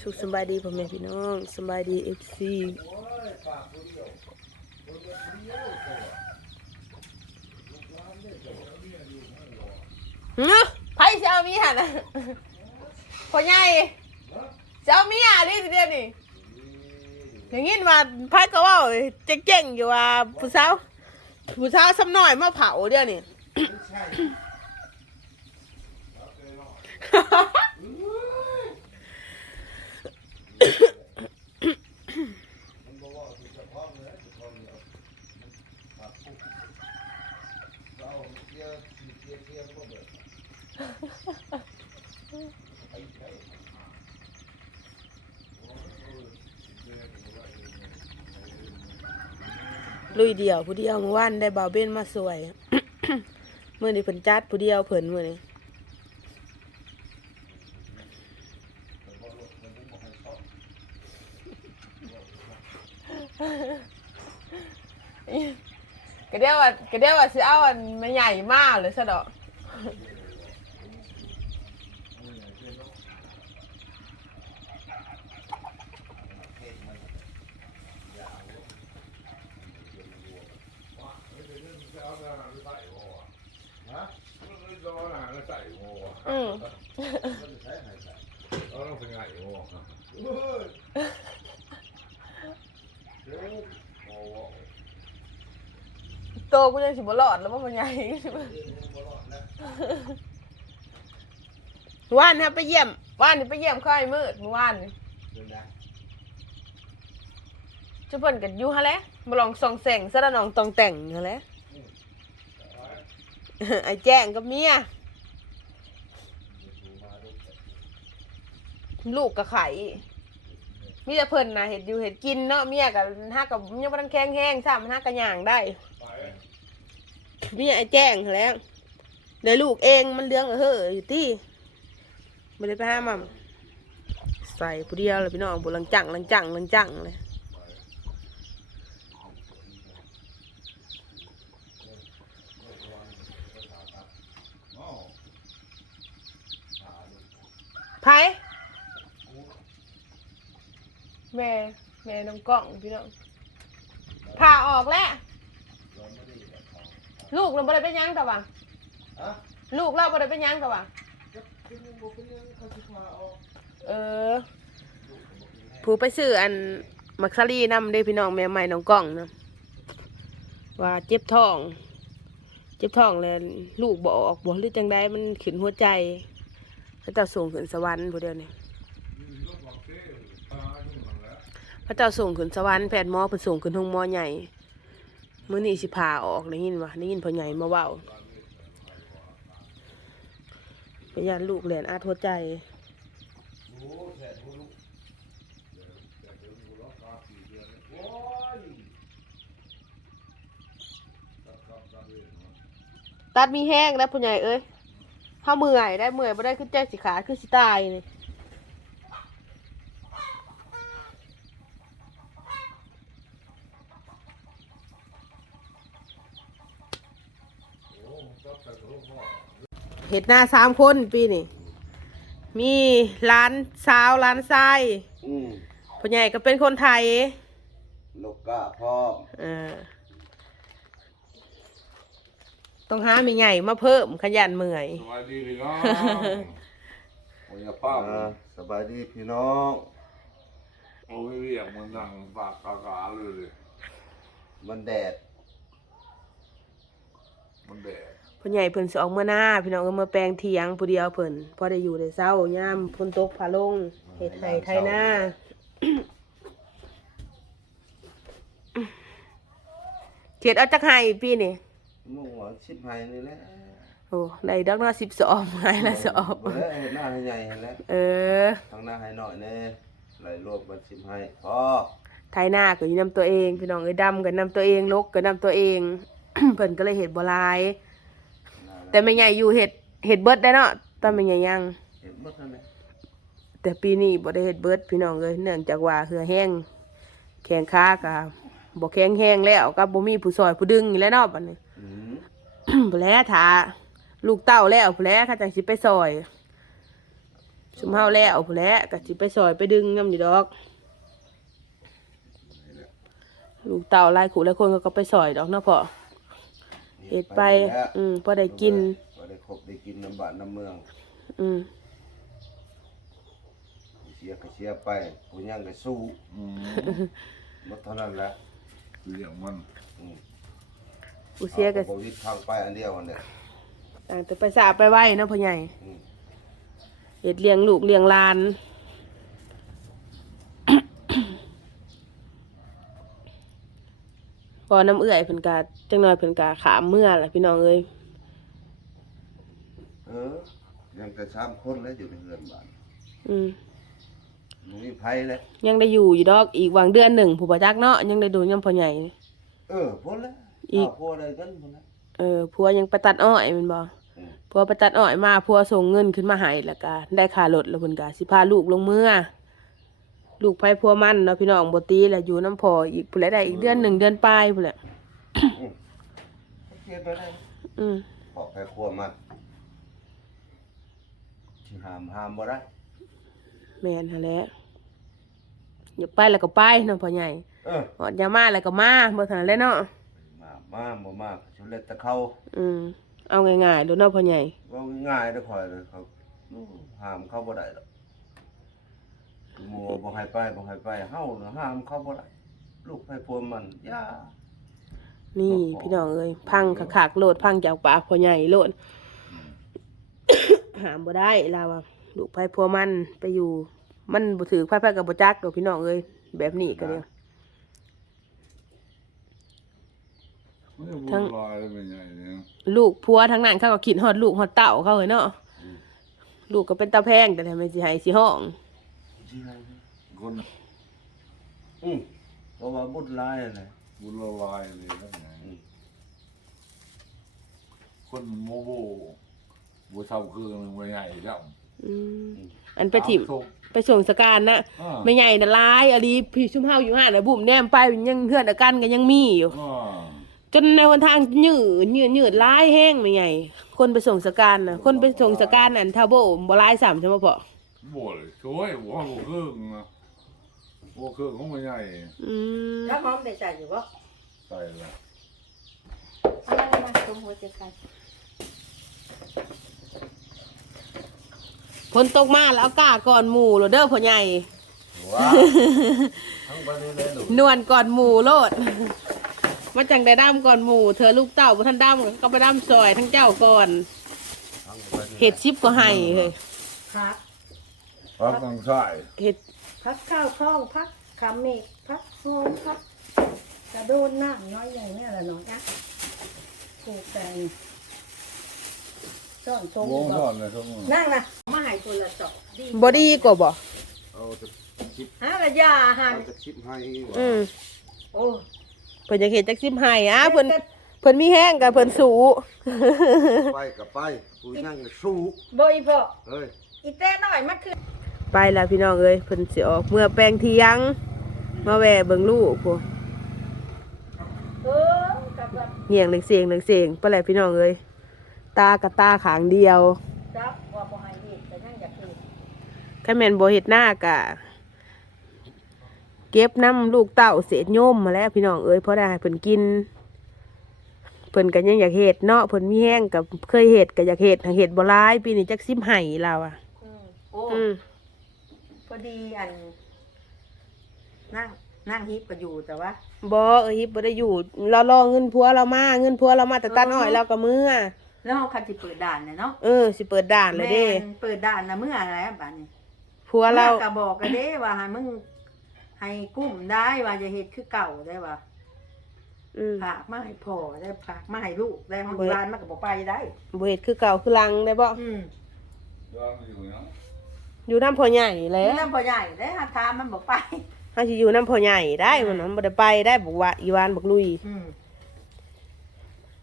สุขสำบายดีพ่อแม่พี่น้องสำบายดีเอฟซีไพ่เช้ามีหันนะพ่อใหญ่เช้ามีอะนี่เดียวนี่อย่างงี้มาไพ่ก็ว่าเจ๊งๆอยู่ว่าผู้สาวผู้สาวซ้ำหน่อยมาเผาเดียวนี่ ลุยเดียวผู้เดียวเมื่อวานได้บ่าวเบ้นมาสวย เมื่อนี้เพิ่นจัดผู้เดียวเพิ่นเมื่อนี้ก็เดียวว่าก็เดียวว่าสิเอาอันมันใหญ่มากเลยซะดอก อืมโตกูยังสิบ่รอดแล้วมันใหญ่ว่านครับไปเยี่ยมว่านนี่ไปเยี่ยมค่อยมืดเมื่อวานนี่จุเพิ่นกันอยู่ฮะแหละมาลองส่องแสงซะละน้องตองแต่งฮะแหละไอ้แจ้งกับเมีย ลูกกับไข่มีแต่เพิ่นนะเห็ดอยู่เห็ดกินเนาะเมียกับห้ากับยังบ่ทันแข็งแห้งซ้ำห้ากับย่างได้เมียไอ้แจ้งหั้นแหล้วเดี๋ยวลูกเองมันเลี้ยงเออเฮ้ออยู่ที่ไม่ได้ไปห้ามมันใส่ผู้เดียวเลยพี่น้องบุหลังจังหลังจังหลังจังเลยไผ แม่แม่น้องกล้องพี่น้องผ่าออกแล้วลูกเราบ่ได้เป็นหยังแต่ว่าลูกเราบ่ได้เป็นหยังแต่ว่าเออ ผู้ไปซื้ออันมักซารีนำเด้พี่น้องแม่ใหม่น้องกล้องนะว่าเจ็บท้อง เจ็บท้องแล้วลูกบ่ออกบ่หรือจังใดมันขึ้นหัวใจพระเจ้าส่งขึ้นสวรรค์ผู้เดียวนี่พ ระเจ้าส่งขึ้นสวรรค์แพทย์หมอเพิ่นส่งขึ้นห้องหมอใหญ่มื้อนี้สิพาออกได้ยินวะได้ยินพ่อใหญ่มาเว้าพยานลูกแหลนอาทัวใจตัดมีแห้งแล้วพ่อใหญ่เอ้ยถ้าเมื่อยได้เมื่อยบ่ได้คือใจสิขาดคือสิตายนี่ เห็ดหน้าสามคนปีนี่มีร้านสาวร้านทรายอืมพ่อใหญ่ก็เป็นคนไทย ลูกก้าพ่อมเออ ต้องหามีใหญ่มาเพิ่มขยันเมื่อย สวัสดีพี่น้องโอ้ยป้าอ่าสบายดีพี่น้อง โอ้ยเรียกมันนั่งปากกากาเลยเลยมันแดดมันแดด พ่อใหญ่เพิ่นสิออกเมื่อหน้าพี่น้องก็มาแปลงเถียงผู้เดียวเพิ่นพอได้อยู่ได้เศร้ายามฝนตกผาลงเฮ็ดไห้ไทยหน้า เขตเอาจักไห้ปีนี่มุ่งหวังชิบหายนี่แหละโอ้ได้ดอกเนาะสิบสอบไห้ละสอบบ่ได้เห็นหน้าให้ใหญ่เห็นแล้วเออทางหน้าให้หน่อยแน่ไหลรวบมันชิบหายพ่อไทยหน้าก็อยู่นำตัวเอง พี่น้องเอ้ยดำก็นำตัวเองลกก็นำตัวเอง เพิ่นก็เลยเฮ็ดบ่หลาย แต่แม่ใหญ่อยู่เฮ็ดเฮ็ดเบิดได้เนาะตอนแม่ใหญ่ยังเห็นหมดแล้วเนี่ยแต่ปีนี้บ่ได้เฮ็ดเบิดพี่น้องเอ้ยเนื่องจากว่าเหือแห้งแข้งขาก็บ่แข็งแห้งแล้วก็บ่มีผู้ซอยผู้ดึงนี่แหล้วเนาะบัดนี้อืมผู้แลถ้าลูกเต้าแล้วผู้แลเขาจังสิไปซอยสุมเฮาแล้วพู้นแหล้วก็สิไปซอยไปดึงน้ำอยู่ดอกลูกเต่าหลายขู่หลายคนเขาก็ไปซอยดอกเนาะพ่อ เฮ็ดไป แล้วอืมพอได้กินพอได้ครบได้กินน้ำบ้านน้ำเมืองอืมเสียก็เสียไปผู้ยังก็สู้อืมหมดเท่านั้นแหละเลี้ยงมันอืมผู้เสียก็อาบ่วิดทางไปอันเดียวอันเนี้ยต่างแต่ไปสาไปไหวเนาะพ่อใหญ่อืมเฮ็ดเลี้ยงลูกเลี้ยงหลาน พ อน้ำเอื่อยเพิ่นกาจังน้อยเพิ่นกาขามเมื่อล่ะพี่น้องเอ้ยเออ ยังแต่สามคนแล้วอยู่ในเรือนบ้านอืมมึงมีไผเลยยังได้อยู่อยู่ดอกอีกวางเดือนหนึ่งผู้ประจักเนาะยังได้ดูยังพ่อใหญ่ เออพ้นแล้วอีกเอาพวอะไรกันพ้นแล้ว เออผัวยังไปตัดอ้อยแมันบ่อืม ผัวไปตัดอ้อยมาผัวส่งเงินขึ้นมาให้แล้วก็ได้ค่ารถแล้วเพิ่นก็สิพาลูกลงเมื่อ ลูกไผผัวมันเนาะพี่น้องบ่ตีแล้วอยู่น้ำพออีกผู้ใดได้อีกเดือนหนึ่งเดือนปลายพุ่นแหละอืมเขียนไปได้อืมขอไปครัวมันที่ห้ามห้ามบ่ได้แม่นหั่นแหละอยากไปแล้วก็ไปเนาะพ่อใหญ่เออฮอดยามมาแล้วก็มาบ่ทันแหล้วเนาะมามาบ่มากชุดเล็กตะเขาอืมเอาง่ายๆดูเนาะพ่อใหญ่ว่าง่ายๆเด้อคอยเลยเขาห้ามเขาบ่ได้ดอกหมู่ บ่ให้ไปบ่ให้ไปเฮาน่ะห้ามเขาบ่ได้ลูกไปพวมันอย่า นี่พี่น้องเอ้ยพังคักๆโลดพังจากปากพ่อใหญ่โลด หามบ่ได้ลาวอะลูกไผพัวมันไปอยู่ มันบ่ถือไผไผกับบ่จักดอกพี่น้องเอ้ยแบบนี้ก็เดียวไม่บุทั้งญลอยเป็นไงเนี่ยลูกพัวทั้งนั้นเขาก็คิดฮอดลูกฮอดเต้าเขาเอ้ยเนาะลูกก็เป็นตาแพงแต่ทำไมสิให้สิห้อง สิให้ คนอืมเพราะว่าบุญหลายนั่นแหละบุญละลายเลยนะไงอืมคนโมโบบัวเท่าเครื่องหนึ่งไม่ใหญ่จ้ะอืมอันไปถิ่มศพไปส่งสการนะอ่าไม่ใหญ่น่ะหลายอลีพี่ชุมเฮาอยู่ห่าน่ะบุ่มแนมไปยังเฮือนอากันก็ยังมีอยู่ อ่าจนในวันทางยืดยืดยืดร้ายแห้งไม่ใหญ่ คนไปส่งสการนะคนไปส่งสการนั่นท่าโบบ่ร้ายสามใช่ไหมพ่อบัวเลยช่วยบัวบัวเครื่องนะ บัวเครื่องของไม่ใหญ่อืมแล้วหอมได้ใส่อยู่บ่ใส่ละเอามามาตรงหัวเจ็บกันฝนตกมาแล้วเอาก้าก่อนหมู่โลดเด้อพ่อใหญ่ ว้าทั้งบ่ได้เลยลูกนวลก่อนหมู่โลด มาจังได้ดำก่อนหมู่เธอลูกเต้าบ่ทันดำก็ไปดำซอยทั้งเจ้าก่อนทั้งบ่ได้เห็ดชิปก็ให้เฮ้ยพักพักทางซ้ายเห็ด พักข้าวท้องพักคำเมกพักหอมพักกระโดนน้ำน้อยอย่างนี้แหละน้องนะผูกแต่งซ่อนทงวงบ่ซ่อนเลยทั้งหมดนั่งนะมาให้คนละจอกดีบอดี้กว่าบ่เอาจะคิดหาระยาหันเอาจะคิดให้ว่าอืมโอ้เพิ่นจะเห็ดจักซิมให้อะเพิ่นเพิ่นมีแห้งกับเพิ่นสู ไปกับไปผู้ยังก็สู้บ่อีพ่อเอ้ย อีแต่น้อยมันคือ ไปแล้วพี่น้องเอ้ยเพิ่นสิออกเมื่อแปลงเที่ยง มาแวะเบิ่งลูกพวกเออกับแบบเหี่ยงเหล็กเสียงเหล็กเสียงไปแล้วพี่น้องเอ้ยตากับตาขางเดียวจับว่าบ่ให้เฮ็ดแต่ยังอยากเฮ็ดถ้าแม่นบ่เฮ็ดหน้ากะเก็บน้ำลูกเต้าเศษโยมมาแล้วพี่น้องเอ้ยเพราะได้ให้เพิ่นกินเพิ่นก็ยังอยากเฮ็ดเนาะเพิ่นมีแห้งกับเคยเฮ็ดก็อยากเฮ็ดหากเฮ็ดบ่หลายปีนี้จักซิมไห้แล้วอะอืมโอ้อืม พอดีอันนั่งนั่งฮิปก็อยู่แต่ว่าบ่เอ้ยบ่ได้อยู่ เรารอเงินผัวเรามาเงินผัวเรามาแต่ตัดอ้อยเราก็มือแล้วเขาคันสิเปิดด่านเนี่ยเนาะเออสิเปิดด่านเลยเด้แม่นเปิดด่านนะเมื่ออะไรบ้านนี้ผัวเราก็บอกกันเด้ว่าให้มึงให้กุ้มได้ว่าจะเฮ็ดคือเก่าได้ว่าอืมฝากมาให้พ่อได้ฝากมาให้ลูกได้ห้องเบิดร้านมันก็บ่ไปได้ บ่เฮ็ดคือเก่าคือลังได้บ่ อืมย้อน อยู่เนาะอยู่น้ำพ่อใหญ่แหล้นี่วน้ำพ่อใหญ่ได้หาทามมันบ่ไป เฮาสิอยู่น้ำพ่อใหญ่ได้มันน่ะมันบ่ได้ไปได้บอกว่าอีวานบักลุยอืม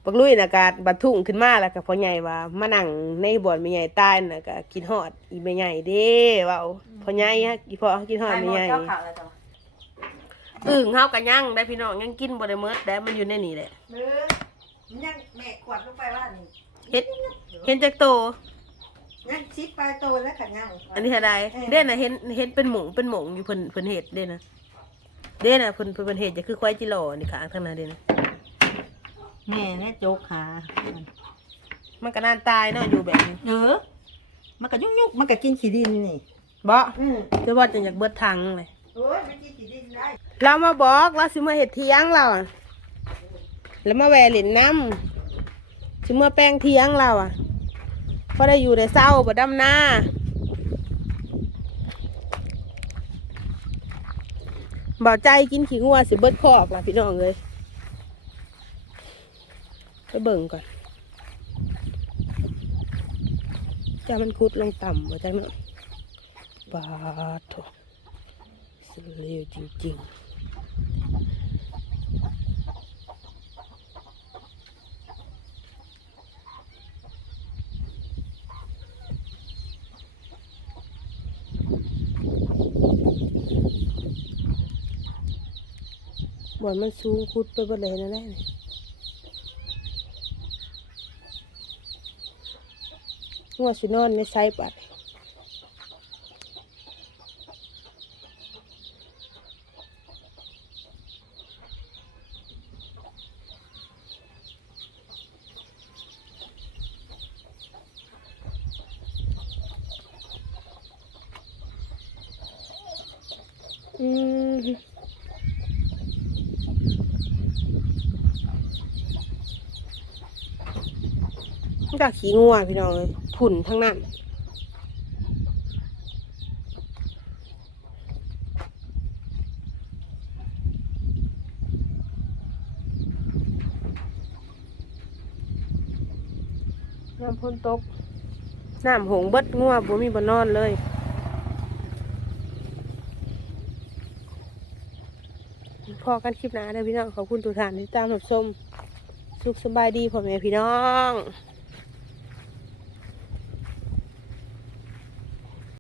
บักลุยน่ะก็บัดทุ่งขึ้นมาแล้วก็พ่อใหญ่ว่ามานั่งในบ่อนแม่ใหญ่ตายน่ะก็คิดฮอดอีแม่ใหญ่เด้เว้าพ่อใหญ่ฮะอีพ่อคิดฮอดไปหแม่มดใหญ่เจ้าข่าวแล้วจ้ะอึ่งเฮาก็ยังได้พี่น้องยังกินบ่ได้หมดได้มันอยู่ในนี่แหละเด้อมันยังแม่ขวดลงไปว่านี่เฮ็ดเห็นจักโต นยังชิปปลายโตแล้วขันยังอันนี้อะไรเด่นน่ะเห็นเห็นเป็นหมงเป็นหมงอยู่เพิ่นเพิ่นเห็ดเด่นนะเด่นน่ะเพิ่นเพิ่นเพิ่นเห็ดจะคือควายจิโร่นี่ค่ะทางนั้นเด่นนะแม่เนี่ยโจกขามันก็นานตายเนาะอยู่แบบนี้เออมันก็ยุกยุกๆมันก็กินขี้ดินนี่บ่อืมคือว่าจะอยากเบิดทางเลยโอ้ยมันกินขี้ดินได้เรามาบอกเราสิมาเห็ดเทียงเราอะแล้วมาแหวหลินน้ำสิมาแป้งเทียงเราอะ พอได้อยู่ในเศร้าบ่ดำหน้าเบาใจกินขี้งัวสิเบิดคอกล่ะพี่น้องเลยไปเบิ่งก่อนจะมันคุดลงต่ำว่าจังเนาะบาดโถสุดเลวจริงๆ บ่อนมันสูงคุดไปบ่เลยนั่นแหละนี่งัวสินอนในไซปัดอืม มันก็ขี้งัวพี่น้องผุ่นทั้งนั้นน้ำพ่นตก น้ำหงเบิดงัวบ่มีบ่นอนเลย พอกันคลิปหน้าเด้อพี่น้อง ขอบคุณทุกท่านที่ตามรับชม สุขสบายดีพ่อแม่พี่น้อง